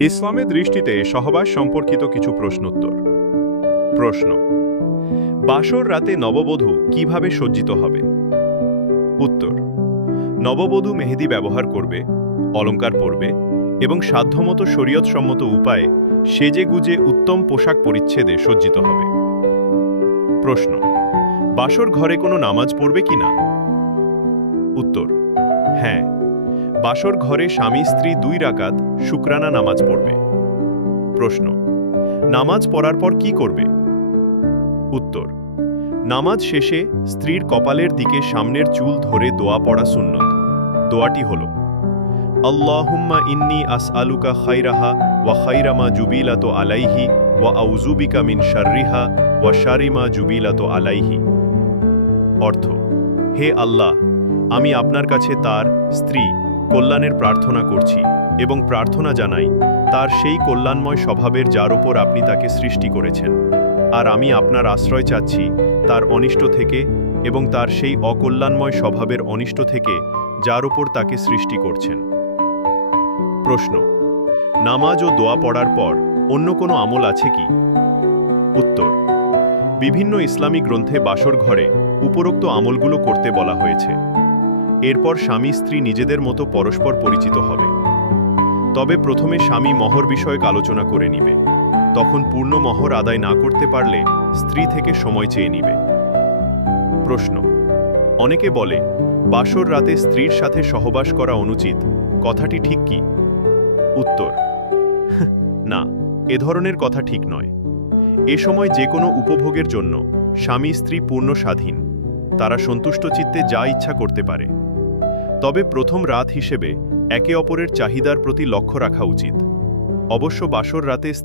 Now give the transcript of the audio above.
ইসলামের দৃষ্টিতে সহবাস সম্পর্কিত কিছু প্রশ্নোত্তর। প্রশ্ন, বাসর রাতে নববধূ কীভাবে সজ্জিত হবে? উত্তর, নববধূ মেহেদি ব্যবহার করবে, অলংকার পরবে এবং সাধ্যমতো শরীয়তসম্মত উপায়ে সেজে গুজে উত্তম পোশাক পরিচ্ছেদে সজ্জিত হবে। প্রশ্ন, বাসর ঘরে কোনো নামাজ পড়বে কি না উত্তর হ্যাঁ। বাসর ঘরে স্বামী স্ত্রী দুই রাকাত শুক্রানা নামাজ পড়বে। প্রশ্ন, নামাজ পড়ার পর কি করবে? উত্তর, নামাজ শেষে স্ত্রীর কপালের দিকে সামনের চুল ধরে দোয়া পড়া সুন্নত। দোয়াটি হল, আল্লাহুম্মা ইন্নি আস আলুকা খাইরাহা ওয়া খাইরামা জুবিলাত আলাইহি ওয়া আউজুবিকা মিন শাররিহা ওয়া শারিমা জুবিলাত আলাইহি। অর্থ, হে আল্লাহ, আমি আপনার কাছে তার স্ত্রী কল্যাণের প্রার্থনা করছি এবং প্রার্থনা জানাই, তার সেই কল্যাণময় স্বভাবের যার ওপর আপনি তাকে সৃষ্টি করেছেন। আর আমি আপনার আশ্রয় চাচ্ছি তার অনিষ্ট থেকে এবং তার সেই অকল্যাণময় স্বভাবের অনিষ্ট থেকে যার ওপর তাকে সৃষ্টি করছেন। প্রশ্ন, নামাজ ও দোয়া পড়ার পর অন্য কোনো আমল আছে কি? উত্তর, বিভিন্ন ইসলামী গ্রন্থে বাসর ঘরে উপরোক্ত আমলগুলো করতে বলা হয়েছে। এরপর স্বামী স্ত্রী নিজেদের মতো পরস্পর পরিচিত হবে। তবে প্রথমে স্বামী মহর বিষয়ক আলোচনা করে নিবে। তখন পূর্ণ মহর আদায় না করতে পারলে স্ত্রী থেকে সময় চেয়ে নিবে। প্রশ্ন। অনেকে বলে, বাসর রাতে স্ত্রীর সাথে সহবাস করা অনুচিত, কথাটি ঠিক কি? উত্তর। না, এ ধরনের কথা ঠিক নয়। এ সময় যে কোনো উপভোগের জন্য স্বামী স্ত্রী পূর্ণ স্বাধীন। তারা সন্তুষ্ট চিত্তে যা ইচ্ছা করতে পারে। তবে প্রথম রাত হিসেবে একে অপরের চাহিদার প্রতি লক্ষ্য রাখা উচিত। অবশ্য বাসর রাতে